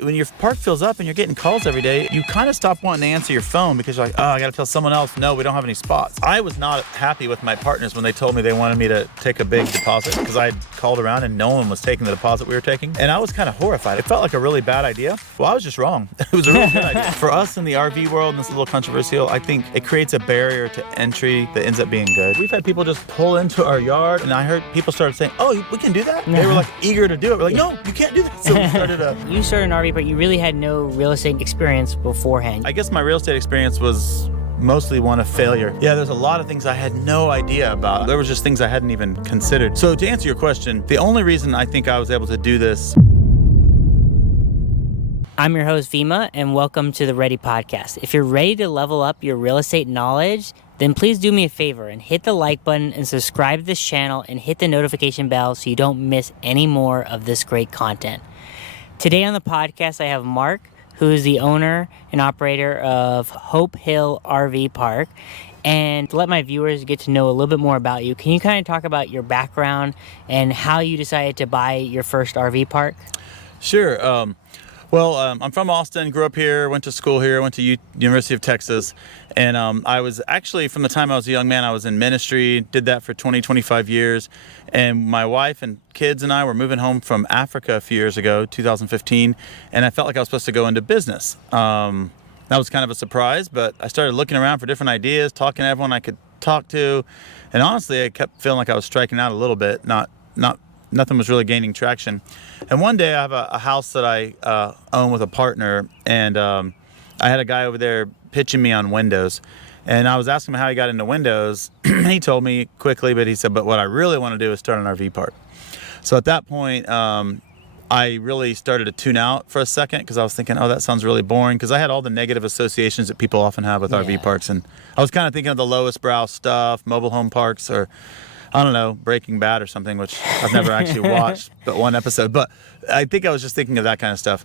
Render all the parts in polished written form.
When your park fills up and you're getting calls every day, you kind of stop wanting to answer your phone because you're like, oh, I got to tell someone else, no, we don't have any spots. I was not happy with my partners when they told me they wanted me to take a big deposit because I had called around and no one was taking the deposit we were taking. And I was kind of horrified. It felt like a really bad idea. Well, I was just wrong. It was a really good idea. For us in the RV world, and this is a little controversial, I think it creates a barrier to entry that ends up being good. We've had people just pull into our yard, and I heard people started saying, oh, we can do that? They were like eager to do it. We're like, no, you can't do that. So we started You started an RV, but you really had no real estate experience beforehand. I guess my real estate experience was mostly one of failure. Yeah, there's a lot of things I had no idea about. There was just things I hadn't even considered. So to answer your question, the only reason I think I was able to do this. I'm your host, Vema, and welcome to the Reddy Podcast. If you're ready to level up your real estate knowledge, then please do me a favor and hit the like button and subscribe to this channel and hit the notification bell so you don't miss any more of this great content. Today on the podcast, I have Mark, who is the owner and operator of Hope Hill RV Park. And to let my viewers get to know a little bit more about you, can you kind of talk about your background and how you decided to buy your first RV park? Sure. I'm from Austin, grew up here, went to school here, went to University of Texas. And I was actually, from the time I was a young man, I was in ministry, did that for 25 years. And my wife and kids and I were moving home from Africa a few years ago, 2015. And I felt like I was supposed to go into business. That was kind of a surprise, but I started looking around for different ideas, talking to everyone I could talk to. And honestly, I kept feeling like I was striking out a little bit, nothing was really gaining traction. And one day I have a house that I own with a partner, and I had a guy over there pitching me on windows. And I was asking him how he got into windows. He told me quickly, but he said, but what I really want to do is start an RV park. So at that point, I really started to tune out for a second because I was thinking, oh, that sounds really boring, because I had all the negative associations that people often have with RV parks. And I was kind of thinking of the lowest brow stuff, mobile home parks, or I don't know, Breaking Bad or something, which I've never actually watched but one episode. But I think I was just thinking of that kind of stuff.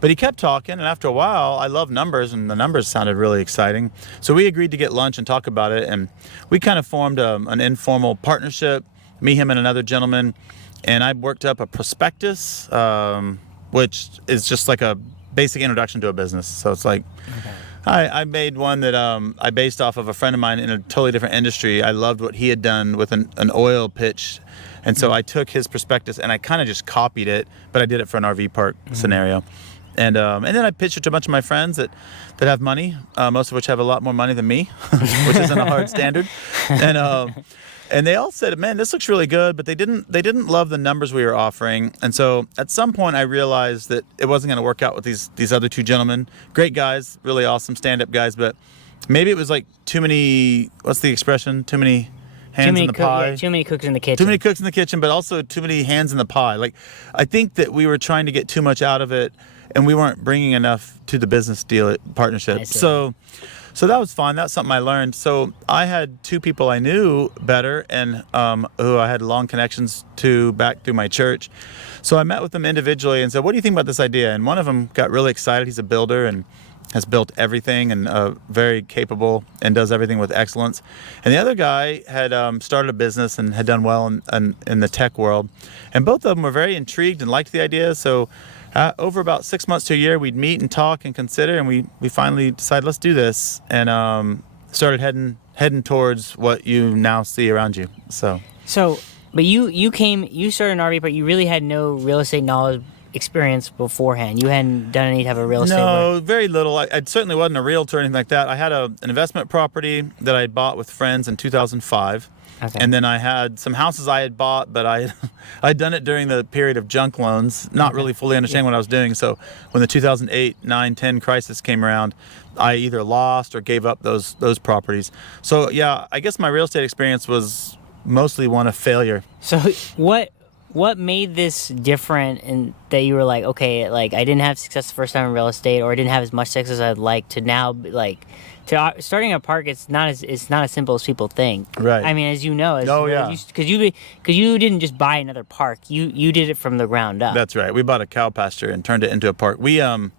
But he kept talking, and after a while, I love numbers, and the numbers sounded really exciting. So we agreed to get lunch and talk about it, and we kind of formed an informal partnership, me, him, and another gentleman. And I worked up a prospectus, which is just like a basic introduction to a business. So it's like... Okay. I made one that I based off of a friend of mine in a totally different industry. I loved what he had done with an oil pitch. And so I took his prospectus and I kind of just copied it, but I did it for an RV park scenario. And then I pitched it to a bunch of my friends that have money, most of which have a lot more money than me, which isn't a hard standard. And they all said, man, this looks really good, but they didn't love the numbers we were offering. And so at some point I realized that it wasn't going to work out with these other two gentlemen. Great guys, really awesome stand-up guys, but maybe it was like too many, what's the expression? Too many hands in the pie. Yeah, too many cooks in the kitchen. Too many cooks in the kitchen, but also too many hands in the pie. Like, I think that we were trying to get too much out of it, and we weren't bringing enough to the business deal partnership. So that was fun. That's something I learned. So I had two people I knew better and who I had long connections to back through my church. So I met with them individually and said, what do you think about this idea? And one of them got really excited. He's a builder and has built everything and very capable and does everything with excellence. And the other guy had started a business and had done well in the tech world. And both of them were very intrigued and liked the idea. So over about 6 months to a year, we'd meet and talk and consider, and we finally decided, let's do this, and started heading towards what you now see around you. But you started an RV, but you really had no real estate knowledge experience beforehand. You hadn't done any type of real estate No, work. very little. I certainly wasn't a realtor or anything like that. I had an investment property that I had bought with friends in 2005. Okay. And then I had some houses I had bought, but I'd done it during the period of junk loans, not really fully understanding what I was doing. So when the 2008, 9, 10 crisis came around, I either lost or gave up those properties. So yeah, I guess my real estate experience was mostly one of failure. So what made this different, and that you were like, okay, like I didn't have success the first time in real estate, or I didn't have as much success as I'd like, to now like starting a park? It's not as simple as people think. Right. I mean, as you know, because you didn't just buy another park. You did it from the ground up. That's right. We bought a cow pasture and turned it into a park. And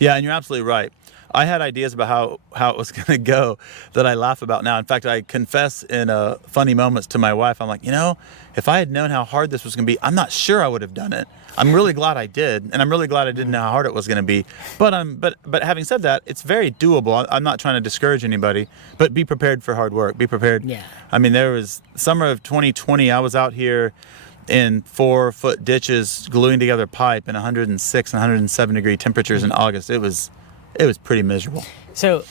you're absolutely right. I had ideas about how it was going to go that I laugh about now. In fact, I confess in funny moments to my wife, I'm like, if I had known how hard this was going to be, I'm not sure I would have done it. I'm really glad I did, and I'm really glad I didn't know how hard it was going to be. But having said that, it's very doable. I'm not trying to discourage anybody, but be prepared for hard work. Be prepared. Yeah. I mean, there was summer of 2020. I was out here in 4-foot ditches gluing together pipe in 106 and 107 degree temperatures in August. It was pretty miserable. So,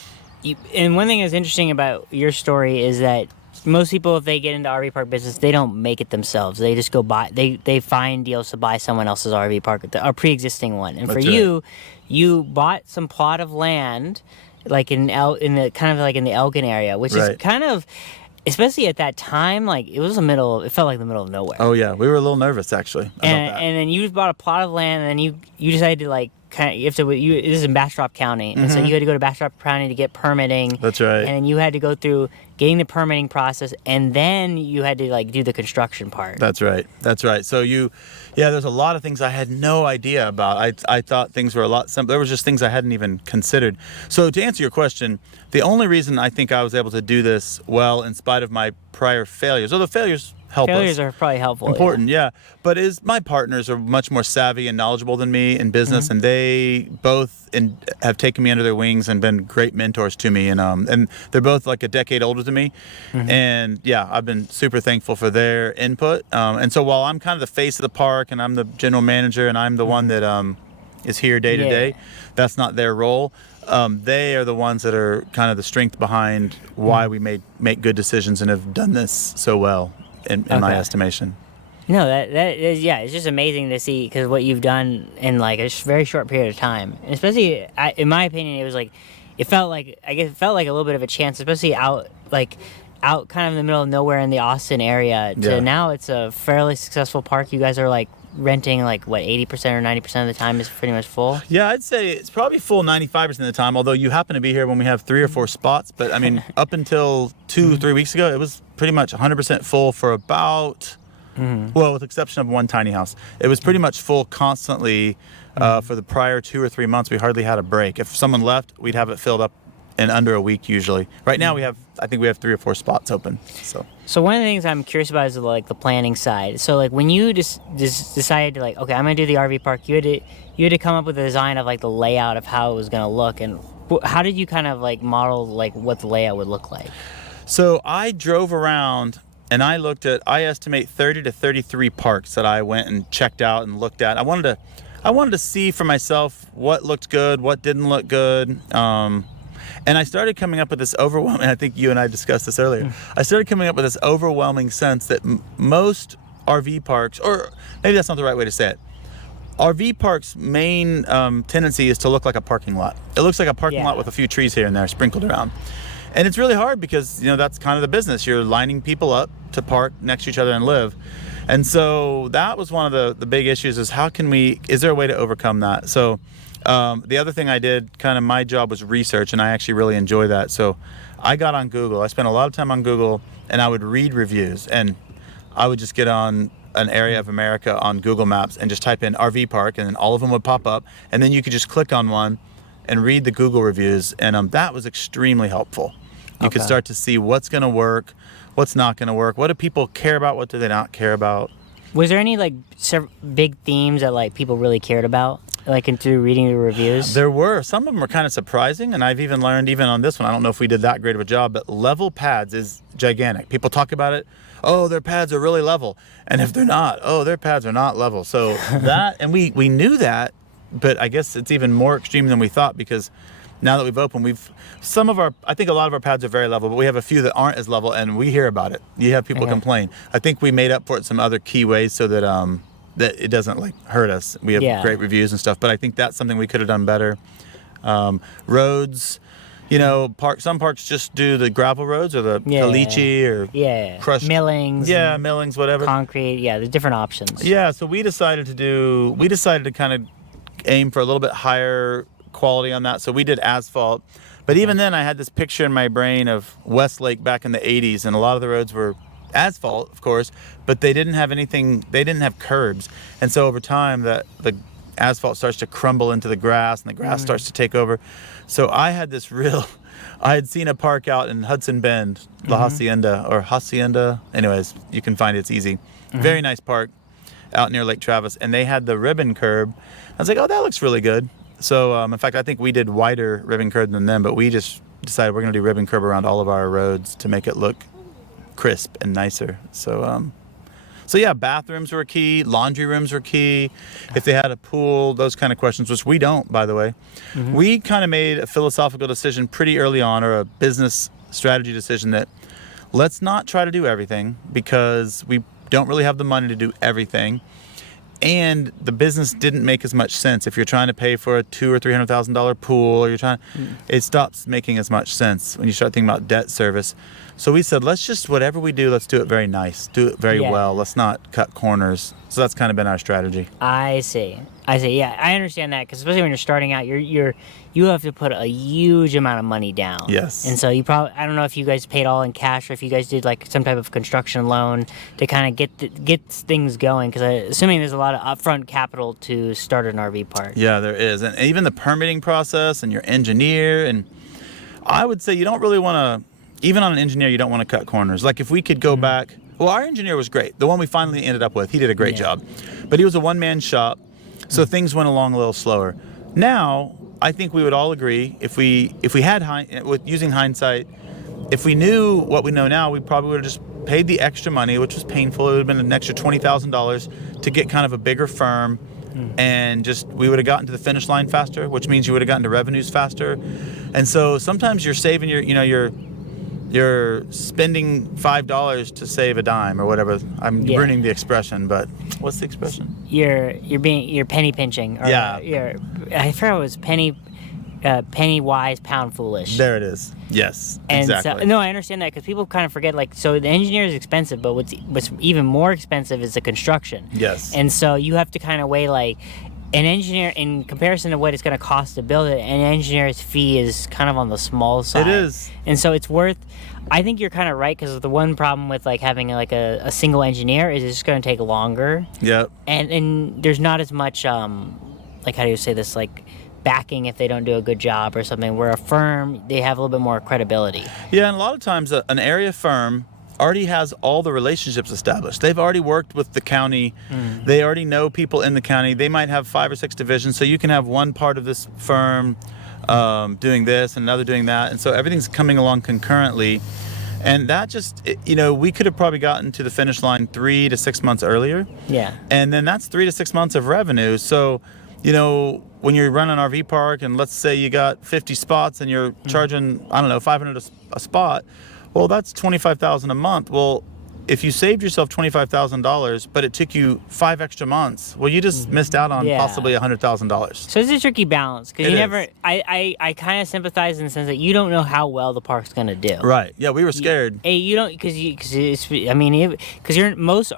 and one thing that's interesting about your story is that most people, if they get into RV park business, they don't make it themselves. They just go buy. They find deals to buy someone else's RV park, a pre-existing one. And That's for right. you bought some plot of land, like in the Elgin area, which is Right. kind of, especially at that time, like it felt like the middle of nowhere. Oh yeah, we were a little nervous actually about that. And then you bought a plot of land, and then you decided to like this is in Bastrop County, and so you had to go to Bastrop County to get permitting. That's right. And then you had to go through getting the permitting process, and then you had to like do the construction part. That's right. So there's a lot of things I had no idea about. I thought things were a lot simpler. There was just things I hadn't even considered. So to answer your question, the only reason I think I was able to do this well in spite of my prior failures, although failures help us. Failures are probably helpful. Important, yeah. But my partners are much more savvy and knowledgeable than me in business, and they both have taken me under their wings and been great mentors to me. And they're both like a decade older than me. And yeah, I've been super thankful for their input. And so while I'm kind of the face of the park and I'm the general manager and I'm the one that is here day to day, that's not their role. They are the ones that are kind of the strength behind why we make good decisions and have done this so well. In my estimation. No, that is, it's just amazing to see, because what you've done in like a very short period of time, and especially in my opinion, it felt like a little bit of a chance, especially out kind of in the middle of nowhere in the Austin area. Now it's a fairly successful park. You guys are like renting 80% or 90% of the time is pretty much full. Yeah, I'd say it's probably full 95% of the time, although you happen to be here when we have 3 or 4 spots. But I mean, up until 2-3 weeks ago, it was pretty much 100% full for about, well, with the exception of one tiny house. It was pretty much full constantly for the prior 2 or 3 months. We hardly had a break. If someone left, we'd have it filled up in under a week usually. Right now I think we have 3 or 4 spots open. So one of the things I'm curious about is like the planning side. So like when you just decided to okay, I'm gonna do the RV park, you had to come up with a design of like the layout of how it was gonna look, and how did you kind of like model like what the layout would look like? So I drove around and I estimate 30 to 33 parks that I went and checked out and looked at. I wanted to see for myself what looked good, what didn't look good. And I started coming up with this overwhelming, I think you and I discussed this earlier. I started coming up with this overwhelming sense that most RV parks, or maybe that's not the right way to say it. RV parks' main tendency is to look like a parking lot. It looks like a parking lot with a few trees here and there sprinkled around. And it's really hard because, that's kind of the business. You're lining people up to park next to each other and live. And so that was one of the big issues is is there a way to overcome that? So the other thing I did, kind of my job was research, and I actually really enjoy that. So I got on Google. I spent a lot of time on Google, and I would read reviews, and I would just get on an area of America on Google Maps and just type in RV park, and then all of them would pop up, and then you could just click on one and read the Google reviews, and that was extremely helpful. You could start to see what's going to work, what's not going to work, what do people care about, what do they not care about. Was there any big themes that people really cared about, through reading the reviews? There were. Some of them were kind of surprising, and I've even learned, even on this one, I don't know if we did that great of a job, but level pads is gigantic. People talk about it, oh, their pads are really level, and if they're not, oh, their pads are not level. So that, and we knew that, but I guess it's even more extreme than we thought, because now that we've opened, I think a lot of our pads are very level, but we have a few that aren't as level, and we hear about it. You have people complain. I think we made up for it some other key ways so that that it doesn't hurt us. We have great reviews and stuff, but I think that's something we could have done better. Roads, some parks just do the gravel roads or the caliche or crushed millings. Yeah, millings, whatever. Concrete. Yeah, the different options. Yeah, so we decided to kind of aim for a little bit higher quality on that. So we did asphalt. But even then, I had this picture in my brain of Westlake back in the 80s, and a lot of the roads were asphalt, of course, but they didn't have curbs. And so over time, the asphalt starts to crumble into the grass and the grass starts to take over. So I had I had seen a park out in Hudson Bend, La Hacienda. Anyways, you can find it. It's easy. Very nice park out near Lake Travis. And they had the ribbon curb. I was like, oh, that looks really good. So, in fact, I think we did wider ribbon curb than them, but we just decided we're going to do ribbon curb around all of our roads to make it look crisp and nicer. So yeah, bathrooms were key, laundry rooms were key. If they had a pool, those kind of questions, which we don't, by the way. We kind of made a philosophical decision pretty early on, or a business strategy decision, that let's not try to do everything, because we don't really have the money to do everything. And the business didn't make as much sense. If you're trying to pay for a $200,000 or $300,000 pool, or it stops making as much sense when you start thinking about debt service. So we said, let's just, whatever we do, let's do it very nice, do it very well. Let's not cut corners. So that's kind of been our strategy. I see. Yeah, I understand that, because especially when you're starting out, you have to put a huge amount of money down. Yes. And so I don't know if you guys paid all in cash, or if you guys did like some type of construction loan to kind of get things going, because I'm assuming there's a lot of upfront capital to start an RV park. Yeah, there is. And even the permitting process and your engineer. And I would say you don't really want to, even on an engineer, you don't want to cut corners. Like if we could go back, well, our engineer was great. The one we finally ended up with, he did a great job. But he was a one-man shop, so things went along a little slower. Now, I think we would all agree, if we had, with using hindsight, if we knew what we know now, we probably would have just paid the extra money, which was painful. It would have been an extra $20,000 to get kind of a bigger firm, and we would have gotten to the finish line faster, which means you would have gotten to revenues faster. And so sometimes you're saving you're spending $5 to save a dime or whatever. I'm ruining the expression, but what's the expression? You're penny pinching. Or I forgot it was penny wise, pound foolish. There it is. Yes, and exactly. So, no, I understand that, because people kind of forget, like, so the engineer is expensive, but what's even more expensive is the construction. Yes. And so you have to kind of weigh, like, an engineer, in comparison to what it's going to cost to build it, an engineer's fee is kind of on the small side. It is. And so it's worth, I think you're kind of right, because the one problem with like having like a single engineer is it's just going to take longer. Yep. And there's not as much, like, how do you say this, like, backing if they don't do a good job or something, where a firm, they have a little bit more credibility. Yeah, and a lot of times an area firm already has all the relationships established. They've already worked with the county. They already know people in the county. They might have 5 or 6 divisions, so you can have one part of this firm doing this and another doing that, and so everything's coming along concurrently. And that just, we could have probably gotten to the finish line 3 to 6 months earlier. Yeah. And then that's 3 to 6 months of revenue. So, when you run an RV park, and let's say you got 50 spots and you're charging, I don't know, $500 a spot, well, that's $25,000 a month. Well, if you saved yourself $25,000, but it took you 5 extra months, well, you just missed out on possibly $100,000. So it's a tricky balance, because I kind of sympathize in the sense that you don't know how well the park's going to do. Right. Yeah, we were scared. You don't, because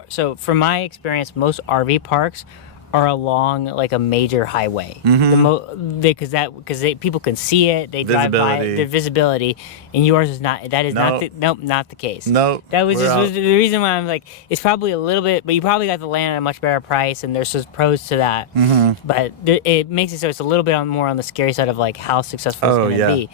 so from my experience, most RV parks are along like a major highway, because people can see it, they drive by, their visibility, and yours is not. That is not the case. Nope. That was the reason why I'm like, it's probably a little bit, but you probably got the land at a much better price, and there's some pros to that. But it makes it so it's a little bit more on the scary side of like how successful it's going to be.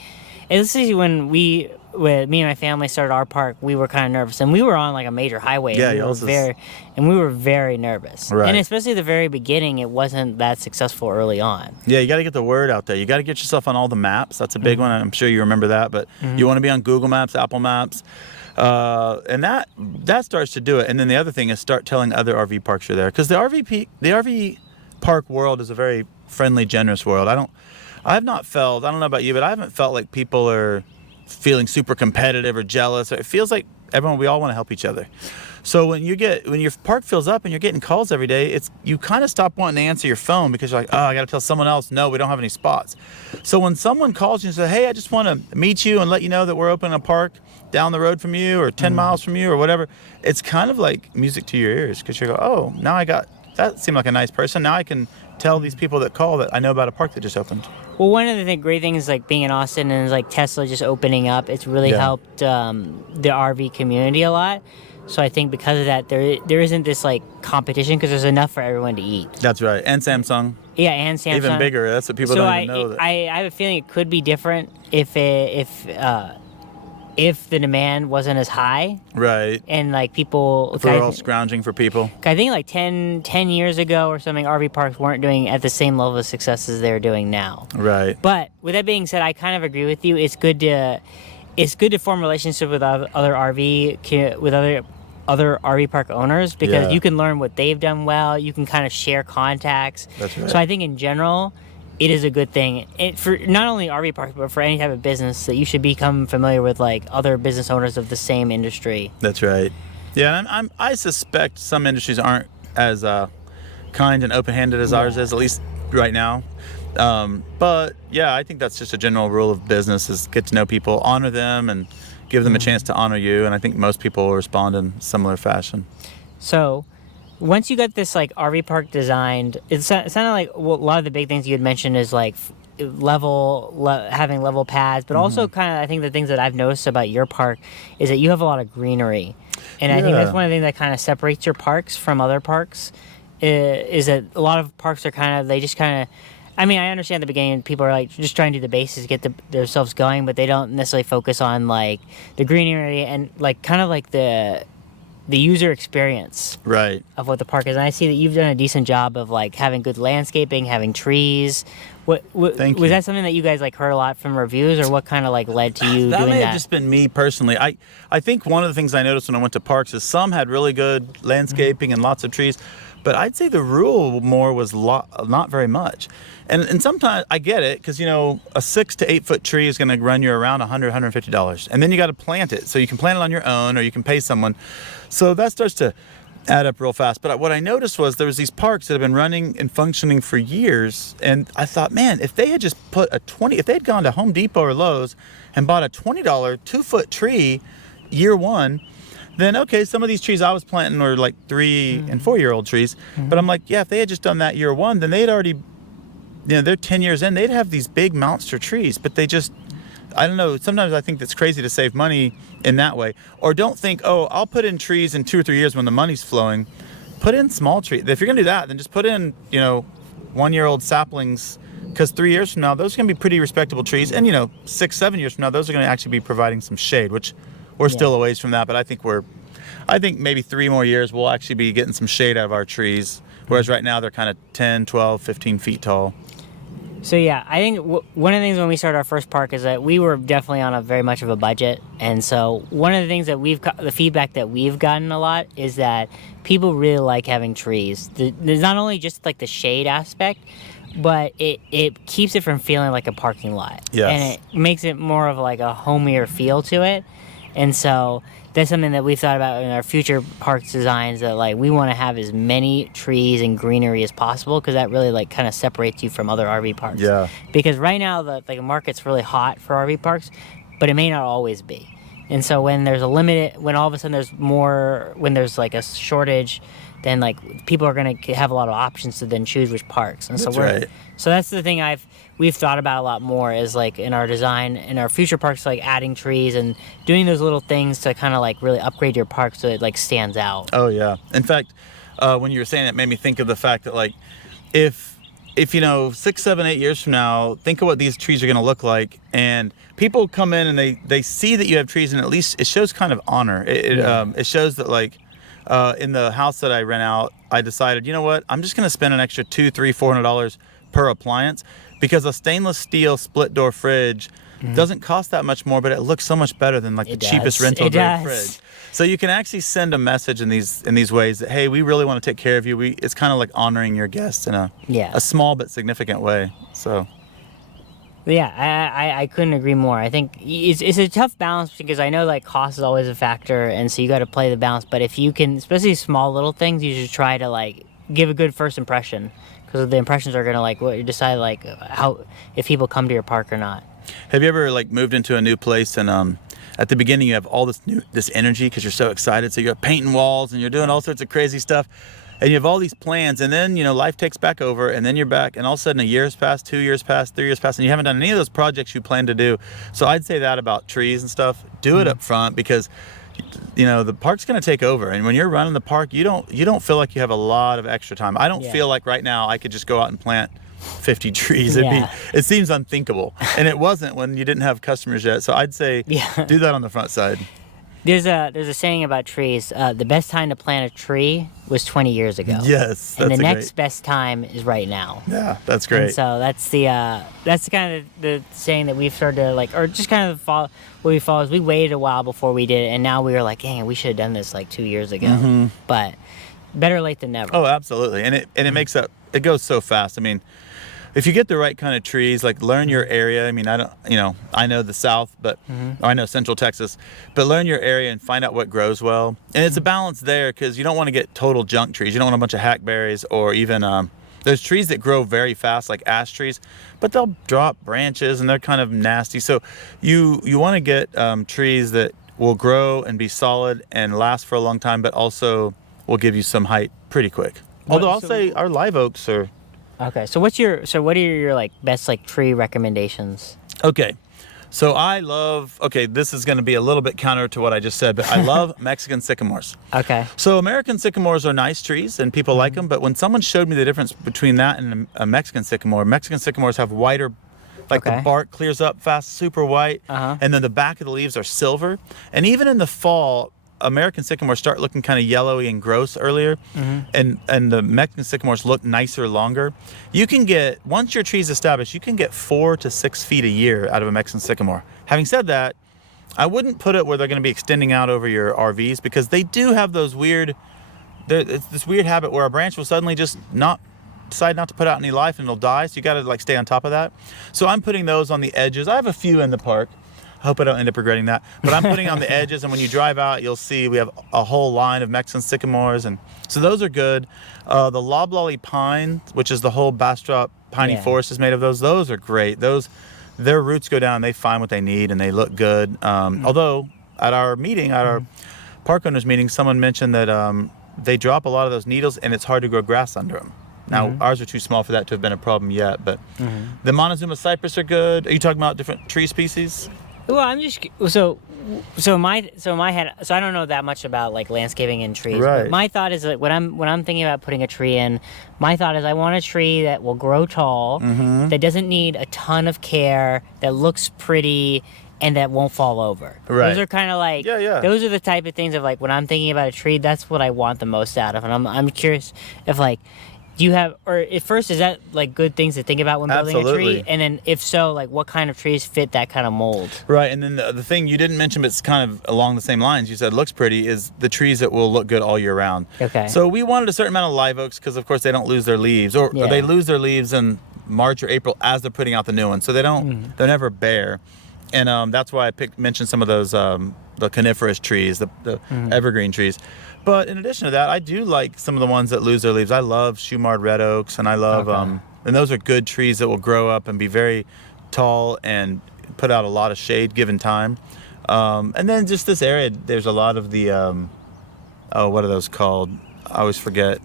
And this is when me and my family started our park, we were kind of nervous, and we were on like a major highway. Yeah, we were very nervous. Right. And especially at the very beginning, it wasn't that successful early on. Yeah, you got to get the word out there. You got to get yourself on all the maps. That's a big one. I'm sure you remember that, but you want to be on Google Maps, Apple Maps, and that starts to do it. And then the other thing is start telling other RV parks you're there, because the RV park world is a very friendly, generous world. I don't know about you, but I haven't felt like people are feeling super competitive or jealous. It feels like we all want to help each other. So when your park fills up and you're getting calls every day, you kind of stop wanting to answer your phone, because you're like, oh, I got to tell someone else, no, we don't have any spots. So when someone calls you and says, hey, I just want to meet you and let you know that we're opening a park down the road from you, or 10 miles from you, or whatever, it's kind of like music to your ears, because you go, oh, now that seemed like a nice person. Now I can tell these people that call that I know about a park that just opened. Well, one of the great things, like being in Austin and like Tesla just opening up, it's really helped the RV community a lot. So I think because of that, there isn't this like competition, because there's enough for everyone to eat. That's right. And Samsung. Yeah, and Samsung. Even bigger. That's what people So don't even know. That. I have a feeling it could be different if the demand wasn't as high Right. and like people. If we're all scrounging for people. I think like 10 years ago or something, RV parks weren't doing at the same level of success as they're doing now. Right. But with that being said, I kind of agree with you. It's good to form relationships with other RV park owners because you can learn what they've done well. You can kind of share contacts. That's right. So I think in general, it is a good thing for not only RV parks but for any type of business that you should become familiar with like other business owners of the same industry. That's right. Yeah, and I suspect some industries aren't as kind and open-handed as ours is, at least right now. But yeah, I think that's just a general rule of business: is get to know people, honor them, and give them a chance to honor you. And I think most people will respond in similar fashion. So, once you got this like RV park designed, it sounded like a lot of the big things you had mentioned is like having level pads, but also kind of I think the things that I've noticed about your park is that you have a lot of greenery, and I think that's one of the things that kind of separates your parks from other parks. Is that a lot of parks are I mean, I understand at the beginning people are like just trying to do the basics, get themselves going, but they don't necessarily focus on like the greenery and like kind of like the user experience of what the park is. And I see that you've done a decent job of like having good landscaping, having trees. Was that something that you guys like heard a lot from reviews, or what kind of like led to you doing that? That may have just been me personally. I think one of the things I noticed when I went to parks is some had really good landscaping and lots of trees, but I'd say the rule more was not very much. And sometimes I get it because, a 6 to 8 foot tree is going to run you around $100, $150. And then you got to plant it. So you can plant it on your own or you can pay someone. So that starts to add up real fast. But what I noticed was there was these parks that have been running and functioning for years. And I thought, man, if they had just put if they had gone to Home Depot or Lowe's and bought a $20 2-foot tree year one, then okay, some of these trees I was planting were like 3 and 4-year-old trees. But I'm like, yeah, if they had just done that year one, then they'd already, they're 10 years in, they'd have these big monster trees. But they just, I don't know, sometimes I think that's crazy to save money in that way. Or don't think, I'll put in trees in 2 or 3 years when the money's flowing. Put in small trees. If you're gonna do that, then just put in, 1-year-old saplings, because 3 years from now, those are gonna be pretty respectable trees. And 6, 7 years from now, those are gonna actually be providing some shade, which we're still a ways from that, but I think maybe 3 more years we'll actually be getting some shade out of our trees, whereas right now they're kind of 10, 12, 15 feet tall. So yeah, I think one of the things when we started our first park is that we were definitely on a very much of a budget, and so one of the things that the feedback that we've gotten a lot is that people really like having trees. There's not only just like the shade aspect, but it keeps it from feeling like a parking lot. Yes. And it makes it more of like a homier feel to it. And so that's something that we've thought about in our future parks designs, that like we want to have as many trees and greenery as possible, because that really like kind of separates you from other RV parks. Yeah. Because right now the market's really hot for RV parks, but it may not always be. And so when there's when all of a sudden when there's like a shortage, then like people are going to have a lot of options to then choose which parks. And so that's the thing we've thought about a lot more, is like in our design, in our future parks, like adding trees and doing those little things to kind of like really upgrade your park so it like stands out. Oh yeah. In fact, when you were saying it made me think of the fact that like if 6, 7, 8 years from now, think of what these trees are going to look like, and people come in and they see that you have trees, and at least it shows kind of honor. It shows that like in the house that I rent out, I decided, you know what, I'm just going to spend an extra $200, $300, $400 per appliance, because a stainless steel split door fridge doesn't cost that much more, but it looks so much better than like the cheapest rental grade fridge. So you can actually send a message in these ways that, hey, we really want to take care of you. It's kind of like honoring your guests in a small but significant way. So yeah, I couldn't agree more. I think it's a tough balance, because I know like cost is always a factor, and so you got to play the balance. But if you can, especially small little things, you should try to like give a good first impression, because the impressions are gonna like what you decide like how if people come to your park or not. Have you ever like moved into a new place and at the beginning you have all this energy because you're so excited, so you're painting walls and you're doing all sorts of crazy stuff, and you have all these plans, and then life takes back over, and then you're back, and all of a sudden a year's passed, 2 years passed, 3 years passed, and you haven't done any of those projects you planned to do. So I'd say that about trees and stuff. Do it up front, because the park's going to take over, and when you're running the park, you don't feel like you have a lot of extra time. I don't feel like right now I could just go out and plant 50 trees. Yeah. It seems unthinkable. And it wasn't when you didn't have customers yet. So I'd say do that on the front side. There's a saying about trees. The best time to plant a tree was 20 years ago. Yes, and the next best time is right now. Yeah, that's great. And so that's kind of the saying that we've started to like, or just kind of what we follow is we waited a while before we did it, and now we were like, dang, we should have done this like 2 years ago. But better late than never. Oh, absolutely. And it makes it goes so fast. I mean, if you get the right kind of trees, like learn your area. I mean, I know the South, but I know Central Texas, but learn your area and find out what grows well. And it's a balance there because you don't want to get total junk trees. You don't want a bunch of hackberries or even there's trees that grow very fast, like ash trees, but they'll drop branches and they're kind of nasty. So you want to get trees that will grow and be solid and last for a long time, but also will give you some height pretty quick. Although I'll say our live oaks are. Okay, so what are your like best like tree recommendations? Okay, so this is going to be a little bit counter to what I just said, but I love Mexican sycamores. Okay. So American sycamores are nice trees and people like them, but when someone showed me the difference between that and a Mexican sycamores have whiter, like the bark clears up fast, super white, and then the back of the leaves are silver. And even in the fall, American sycamores start looking kind of yellowy and gross earlier, and the Mexican sycamores look nicer longer. You can get, once your tree's established, you can get 4 to 6 feet a year out of a Mexican sycamore. Having said that, I wouldn't put it where they're going to be extending out over your RVs because they do have it's this weird habit where a branch will suddenly just decide not to put out any life and it'll die. So you got to like stay on top of that. So I'm putting those on the edges. I have a few in the park. I hope I don't end up regretting that. But I'm putting on the edges, and when you drive out, you'll see we have a whole line of Mexican sycamores, and so those are good. The loblolly pine, which is the whole Bastrop piney forest is made of those. Those are great. Their roots go down, they find what they need, and they look good. Although at our park owners meeting, someone mentioned that they drop a lot of those needles, and it's hard to grow grass under them. Now, ours are too small for that to have been a problem yet, but the Montezuma cypress are good. Are you talking about different tree species? Well, I'm just so my head. So I don't know that much about like landscaping and trees. Right. But my thought is like when I'm thinking about putting a tree in, my thought is I want a tree that will grow tall, that doesn't need a ton of care, that looks pretty, and that won't fall over. Right. Those are kind of like those are the type of things of like when I'm thinking about a tree, that's what I want the most out of. And I'm curious if like. Do you have, or at first, is that like good things to think about when building a tree? And then if so, like what kind of trees fit that kind of mold? Right, and then the thing you didn't mention, but it's kind of along the same lines, you said looks pretty, is the trees that will look good all year round. Okay. So we wanted a certain amount of live oaks because, of course, they don't lose their leaves, or they lose their leaves in March or April as they're putting out the new ones. So they're never bare. And that's why I mentioned some of those, the coniferous trees, the evergreen trees. But in addition to that, I do like some of the ones that lose their leaves. I love Shumard red oaks, and I love, and those are good trees that will grow up and be very tall and put out a lot of shade given time. And then just this area, there's a lot of the, what are those called? I always forget.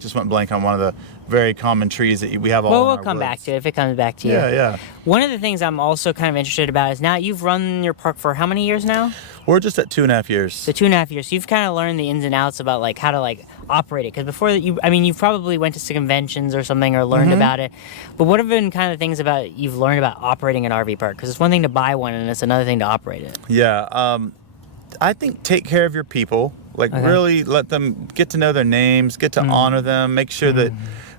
Just went blank on one of the very common trees that we have all in our we'll come back to it if it comes back to you. Yeah. One of the things I'm also kind of interested about is now you've run your park for how many years now? We're just at 2.5 years. So 2.5 years. So you've kind of learned the ins and outs about like how to like operate it. Because before that, you probably went to some conventions or something or learned about it. But what have been kind of things about you've learned about operating an RV park? Because it's one thing to buy one and it's another thing to operate it. Yeah. I think take care of your people. Like really let them get to know their names, get to honor them, make sure that,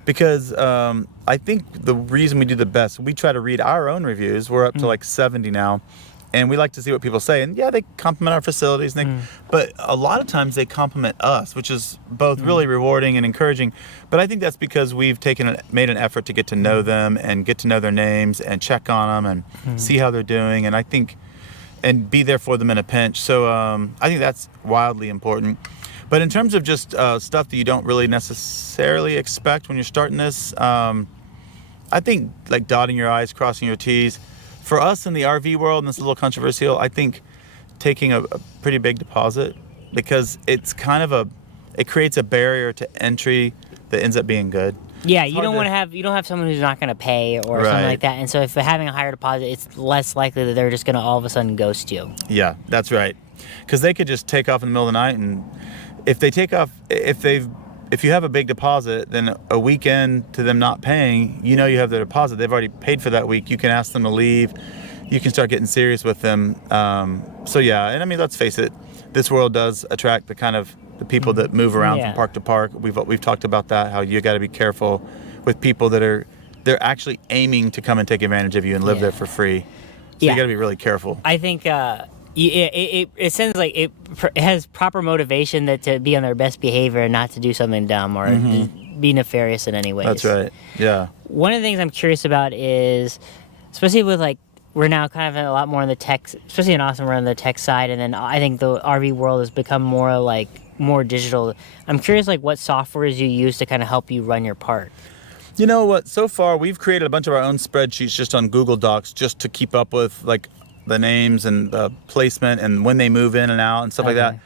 because I think the reason we do the best, we try to read our own reviews. We're up to like 70 now. And we like to see what people say. And they compliment our facilities. But a lot of times they compliment us, which is both really rewarding and encouraging. But I think that's because we've made an effort to get to know them and get to know their names and check on them and see how they're doing. And I think, and be there for them in a pinch. So I think that's wildly important. But in terms of just stuff that you don't really necessarily expect when you're starting this, I think like dotting your I's, crossing your T's. For us in the RV world, and this is a little controversial, I think taking a pretty big deposit, because it's kind of it creates a barrier to entry that ends up being good. Yeah, you don't have someone who's not going to pay or something like that. And so if they're having a higher deposit, it's less likely that they're just going to all of a sudden ghost you. Yeah, that's right. Because they could just take off in the middle of the night, and if they've if you have a big deposit, then a weekend to them not paying, you have their deposit. They've already paid for that week. You can ask them to leave. You can start getting serious with them. So yeah, and I mean, let's face it, this world does attract the people that move around from park to park. We've talked about that, how you got to be careful with people they're actually aiming to come and take advantage of you and live there for free. So you got to be really careful. I think it sounds like it has proper motivation to be on their best behavior and not to do something dumb or be nefarious in any way. That's right. Yeah. One of the things I'm curious about is, especially with like, we're now kind of a lot more in the tech, especially in Austin, we're on the tech side, and then I think the RV world has become more digital. I'm curious, like, what softwares you use to kind of help you run your park. You know what? So far, we've created a bunch of our own spreadsheets just on Google Docs just to keep up with like the names and the placement and when they move in and out and stuff like that.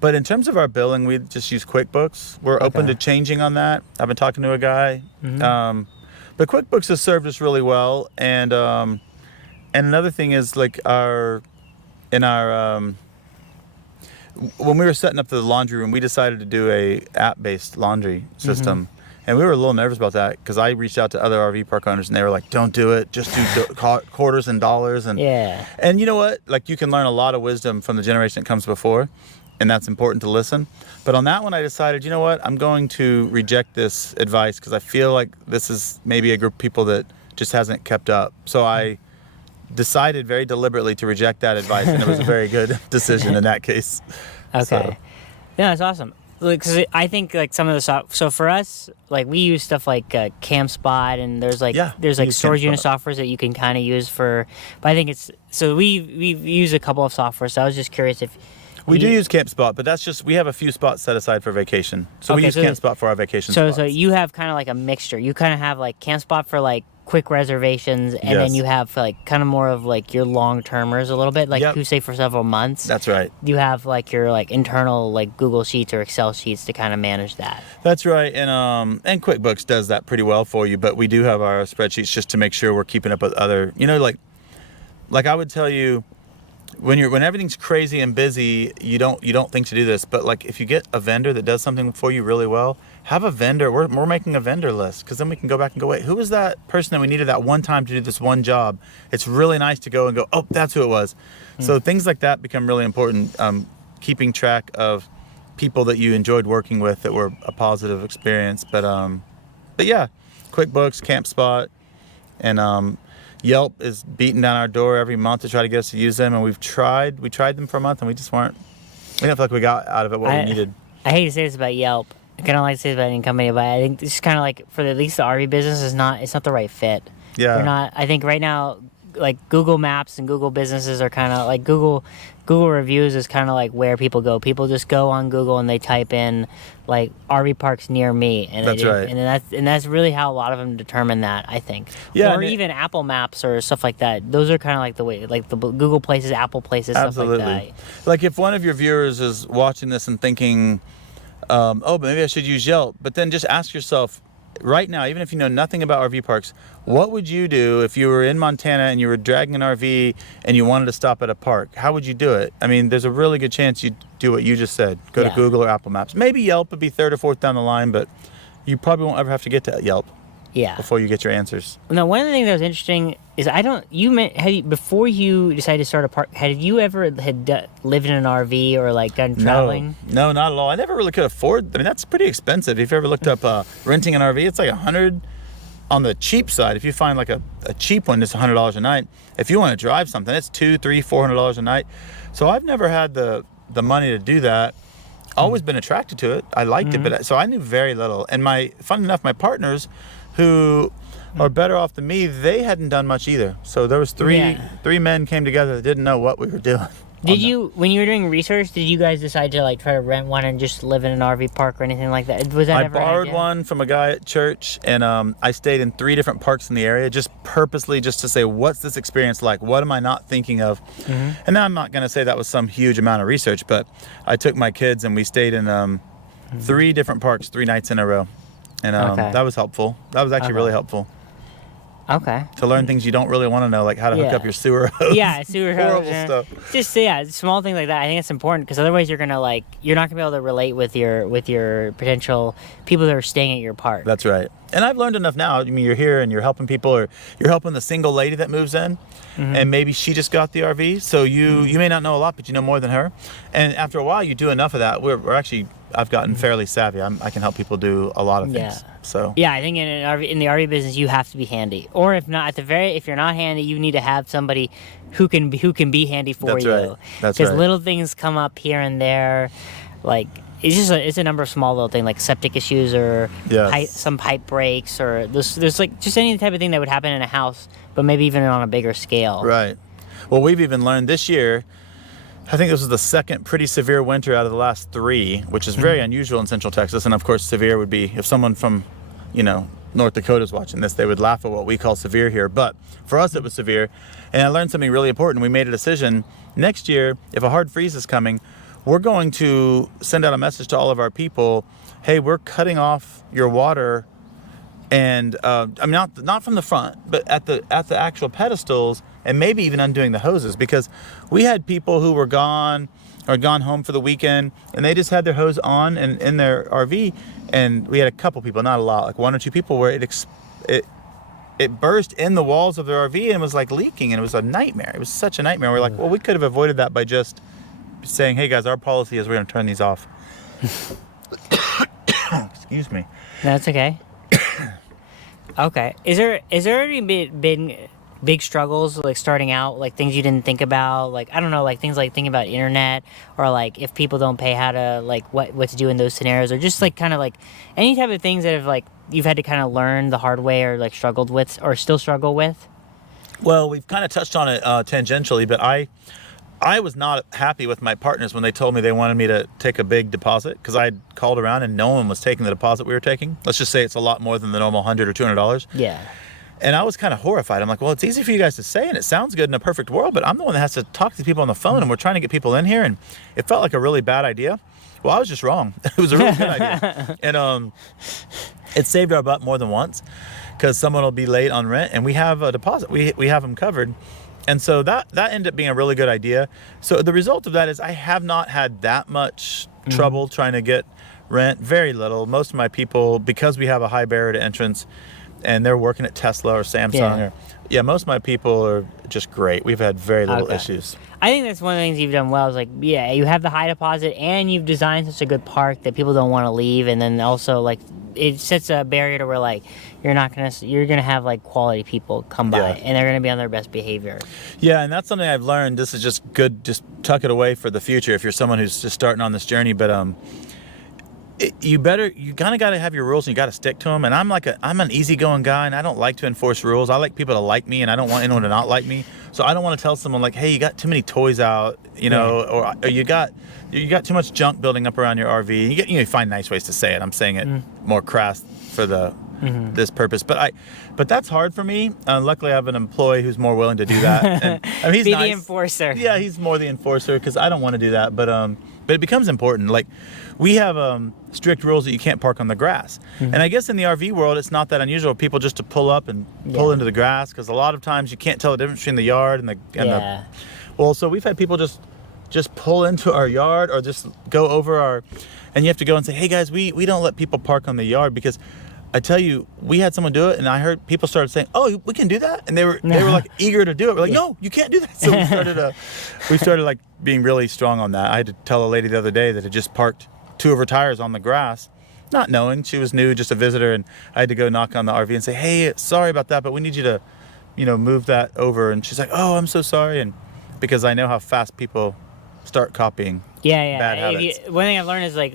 But in terms of our billing, we just use QuickBooks. We're open to changing on that. I've been talking to a guy. But QuickBooks has served us really well. And another thing is like when we were setting up the laundry room, we decided to do a app-based laundry system. And we were a little nervous about that because I reached out to other RV park owners and they were like, don't do it. Just do quarters and dollars. And and you know what? Like, you can learn a lot of wisdom from the generation that comes before, and that's important to listen. But on that one, I decided, you know what? I'm going to reject this advice because I feel like this is maybe a group of people that just hasn't kept up. So I decided very deliberately to reject that advice, and it was a very good decision in that case. Okay. So. Yeah, that's awesome. Because I think like some of the so for us, like we use stuff like CampSpot, and there's storage unit softwares that you can kind of use for. But I think we've used a couple of softwares. So I was just curious if we do use CampSpot, but that's just we have a few spots set aside for vacation. So we use CampSpot for our vacation spots. So you have kind of like a mixture. You kind of have like CampSpot for like quick reservations, and then you have like kind of more of like your long-termers a little bit, like who stay for several months. That's right. You have like your like internal like Google Sheets or Excel sheets to kind of manage that. That's right, and QuickBooks does that pretty well for you. But we do have our spreadsheets just to make sure we're keeping up with other. Like I would tell you, when everything's crazy and busy, you don't think to do this. But like if you get a vendor that does something for you really well, have a vendor. We're making a vendor list because then we can go back and go, wait, who was that person that we needed that one time to do this one job? It's really nice to go and go, oh, that's who it was. So things like that become really important. Keeping track of people that you enjoyed working with that were a positive experience. But yeah, QuickBooks, CampSpot, and Yelp is beating down our door every month to try to get us to use them, and we tried them for a month, and we didn't feel like we got out of it what we needed. I hate to say this about Yelp. I kind of like to say this about any company, but I think it's kind of like for at least the RV business it's not the right fit. Yeah. I think right now, like Google Maps and Google businesses are kind of like Google reviews is kind of like where people go. People just go on Google and they type in like RV parks near me, and that's right. And that's really how a lot of them determine that, I think. Yeah. Or even Apple Maps or stuff like that. Those are kind of like the way, like the Google Places, Apple Places, Absolutely. Stuff like that. Like if one of your viewers is watching this and thinking, but maybe I should use Yelp, but then just ask yourself right now, even if you know nothing about RV parks, what would you do if you were in Montana and you were dragging an RV and you wanted to stop at a park? How would you do it? I mean, there's a really good chance you'd do what you just said. Go to Google or Apple Maps. Maybe Yelp would be third or fourth down the line, but you probably won't ever have to get to Yelp. Yeah. Before you get your answers. Now, one of the things that was interesting is before you decided to start a park, had you ever lived in an RV or like done traveling? No, not at all. I never really could afford. I mean, that's pretty expensive. If you ever looked up renting an RV, it's like $100 on the cheap side. If you find like a cheap one, it's $100 a night. If you want to drive something, it's $200, $300, $400 a night. So I've never had the money to do that. Always been attracted to it. I liked it, but so I knew very little. And fun enough, my partners, who are better off than me, they hadn't done much either. So there was three men came together that didn't know what we were doing. When you were doing research, did you guys decide to like try to rent one and just live in an RV park or anything like that? Was that ever I borrowed one from a guy at church, and I stayed in 3 different parks in the area, just purposely just to say, what's this experience like? What am I not thinking of? And now I'm not going to say that was some huge amount of research, but I took my kids and we stayed in 3 different parks 3 nights in a row. And that was helpful. That was actually really helpful. Okay. To learn things you don't really want to know, like how to hook up your sewer hose. Yeah, sewer hose. Horrible stuff. Just small things like that. I think it's important because otherwise you're not gonna be able to relate with your potential people that are staying at your park. That's right. And I've learned enough now. I mean, you're here and you're helping people, or you're helping the single lady that moves in, and maybe she just got the RV. So you may not know a lot, but you know more than her. And after a while, you do enough of that. I've gotten fairly savvy. I can help people do a lot of things. Yeah. So yeah, I think in the RV business you have to be handy, or if not, if you're not handy, you need to have somebody who can be handy for That's you. right. That's because right. little things come up here and there, like it's a number of small little things like septic issues or some pipe breaks, or there's like just any type of thing that would happen in a house, but maybe even on a bigger scale. Right. Well, we've even learned this year. I think this was the second pretty severe winter out of the last 3, which is very unusual in Central Texas. And of course, severe would be if someone from, North Dakota is watching this, they would laugh at what we call severe here. But for us, it was severe. And I learned something really important. We made a decision next year, if a hard freeze is coming, we're going to send out a message to all of our people. Hey, we're cutting off your water. And not from the front, but at the actual pedestals, and maybe even undoing the hoses, because we had people who were gone or gone home for the weekend, and they just had their hose on and in their RV, and we had a couple people, not a lot, like 1 or 2 people, where it burst in the walls of their RV and was like leaking, and it was a nightmare. It was such a nightmare. We're like, well, we could have avoided that by just saying, hey guys, our policy is we're going to turn these off. Excuse me. That's okay. Okay. Is there already been big struggles, like starting out, like things you didn't think about, like I don't know, like things like thinking about internet, or like if people don't pay, how to like what to do in those scenarios, or just like kind of like any type of things that have like you've had to kind of learn the hard way, or like struggled with, or still struggle with? Well, we've kind of touched on it tangentially, but I was not happy with my partners when they told me they wanted me to take a big deposit, because I had called around and no one was taking the deposit we were taking. Let's just say it's a lot more than the normal $100 or $200. Yeah. And I was kind of horrified. I'm like, well, it's easy for you guys to say, and it sounds good in a perfect world, but I'm the one that has to talk to these people on the phone, and we're trying to get people in here, and it felt like a really bad idea. Well, I was just wrong. It was a really good idea. And it saved our butt more than once, because someone will be late on rent, and we have a deposit. We have them covered. And so that ended up being a really good idea. So the result of that is I have not had that much trouble trying to get rent. Very little. Most of my people, because we have a high barrier to entrance, and they're working at Tesla or Samsung, most of my people are just great. We've had very little issues. I think that's one of the things you've done well, is like, you have the high deposit, and you've designed such a good park that people don't want to leave, and then also like it sets a barrier to where like you're gonna have like quality people come by, and they're gonna be on their best behavior. Yeah, and that's something I've learned. This is just good. Just tuck it away for the future if you're someone who's just starting on this journey. But you kind of got to have your rules, and you got to stick to them. And I'm an easygoing guy, and I don't like to enforce rules. I like people to like me, and I don't want anyone to not like me. So I don't want to tell someone like, hey, you got too many toys out, or you got too much junk building up around your RV. You find nice ways to say it. I'm saying it more crass for this purpose, but that's hard for me. Luckily, I have an employee who's more willing to do that. And, he's be nice. the enforcer. Yeah, he's more the enforcer, because I don't want to do that. But it becomes important. Like, we have strict rules that you can't park on the grass. And I guess in the RV world, it's not that unusual. People just to pull up and pull into the grass, because a lot of times you can't tell the difference between the yard and the. Well, so we've had people just pull into our yard, or just go over our, and you have to go and say, hey guys, we don't let people park on the yard, because I tell you, we had someone do it, and I heard people started saying, "Oh, we can do that," and they were like eager to do it. We're like, "No, you can't do that." So we started like being really strong on that. I had to tell a lady the other day that had just parked 2 of her tires on the grass, not knowing. She was new, just a visitor, and I had to go knock on the RV and say, "Hey, sorry about that, but we need you to, move that over." And she's like, "Oh, I'm so sorry," and because I know how fast people start copying. Bad habits. One thing I've learned is like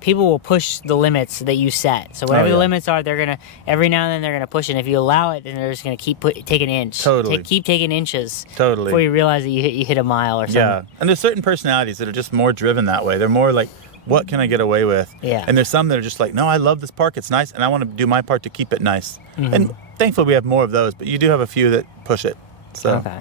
people will push the limits that you set. So whatever the limits are, they're gonna every now and then they're gonna push it. And if you allow it, then they're just gonna keep taking an inch. Totally. Keep taking inches. Totally. Before you realize that you hit a mile or something. Yeah, and there's certain personalities that are just more driven that way. They're more like, what can I get away with? Yeah. And there's some that are just like, no, I love this park. It's nice, and I want to do my part to keep it nice. And thankfully, we have more of those. But you do have a few that push it. So. Okay.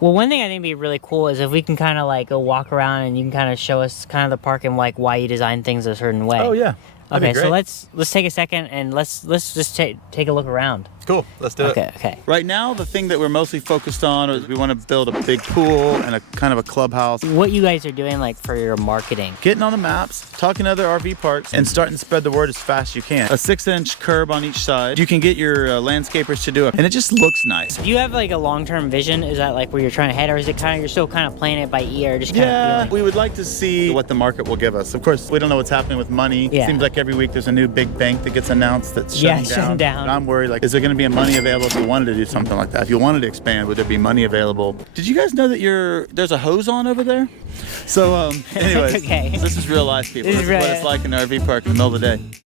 Well, one thing I think would be really cool is if we can kind of like go walk around, and you can kind of show us kind of the park and like why you design things a certain way. Oh yeah. Okay, so let's take a second and let's just take a look around. Cool. Let's do it. Okay. Right now, the thing that we're mostly focused on is we want to build a big pool and a kind of a clubhouse. What you guys are doing like for your marketing? Getting on the maps, talking to other RV parks, and starting to spread the word as fast as you can. A 6-inch curb on each side. You can get your landscapers to do it, and it just looks nice. Do you have like a long-term vision? Is that like where you're trying to head, or is it kind of you're still kind of playing it by ear, just kind of Yeah, feeling? we would like to see what the market will give us. Of course, we don't know what's happening with money. Yeah. It seems like every week there's a new big bank that gets announced that's shutting down. And I'm worried, like, is there going to be money available if you wanted to do something like that? If you wanted to expand, would there be money available? Did you guys know that there's a hose on over there? So, anyways, Okay. this is real life, people. This This is is what real- it's like in an RV park in the middle of the day.